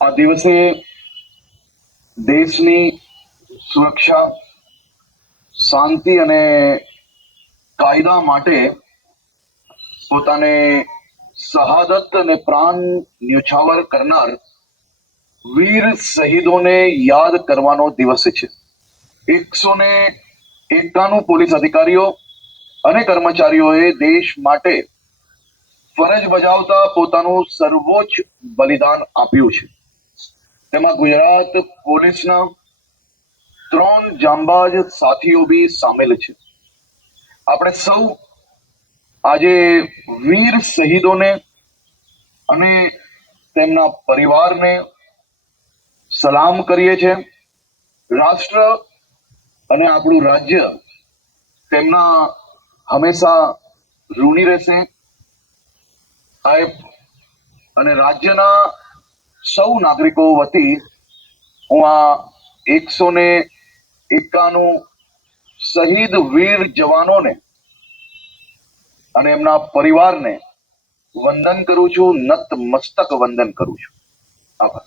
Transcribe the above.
આ દિવસે દેશની સુરક્ષા, શાંતિ અને કાયદા માટે પોતાને શહાદત અને પ્રાણ ન્યુછાવર કરનાર વીર શહીદોને યાદ કરવાનો દિવસ છે. એકસો ને એકાણું પોલીસ અધિકારીઓ અને કર્મચારીઓએ દેશ માટે ફરજ બજાવતા પોતાનું સર્વોચ્ચ બલિદાન આપ્યું છે. તેમાં ગુજરાત પોલીસના ત્રણ જાંબાજ સાથીઓ બી સામેલ છે. આપણે સૌ આજે વીર શહીદોને અને તેમના પરિવારને સલામ કરીએ છીએ. રાષ્ટ્ર અને આપણું રાજ્ય તેમના હંમેશા ઋણી રહેશે. અને રાજ્યના સૌ નાગરિકો વતી હું આ એકસો ને એકાણું શહીદ વીર જવાનોને અને એમના પરિવારને વંદન કરું છું, નત મસ્તક વંદન કરું છું. આભાર.